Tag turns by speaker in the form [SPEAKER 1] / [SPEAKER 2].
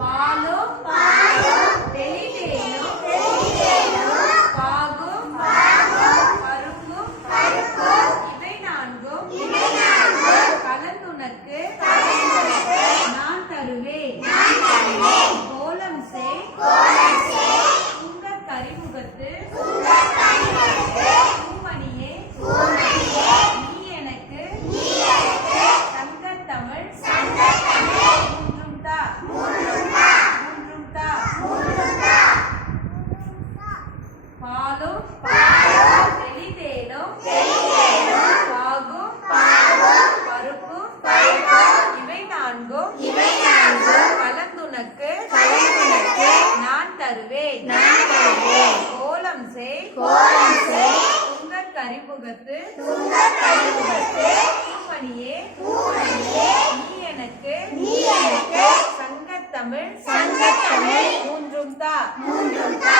[SPEAKER 1] పాలు పాలు తెలివేను తెలివేను పాగు పాగు పరుగు పరుగు இவை நான்கும் இவை நான்கும் கலந்துனக்கு
[SPEAKER 2] పాలు பாகு
[SPEAKER 3] பாகு பருப்பு இவை நான்கோ இவை நான்கோ
[SPEAKER 4] கலந்துனக்கு கலந்துனக்கு நான் தருவேன் நான் தருவேன் கோலம் செய் கோலம் செய் சுங்கர் கரிமுகத்து சுங்கர் கரிமுகத்து பூமணியே பூமணியே
[SPEAKER 5] நீ எனக்கு நீ எனக்கு
[SPEAKER 6] சங்கத்தமிழ்
[SPEAKER 5] சங்கத்தமிழ்
[SPEAKER 6] மூன்றும் தா மூன்றும் தா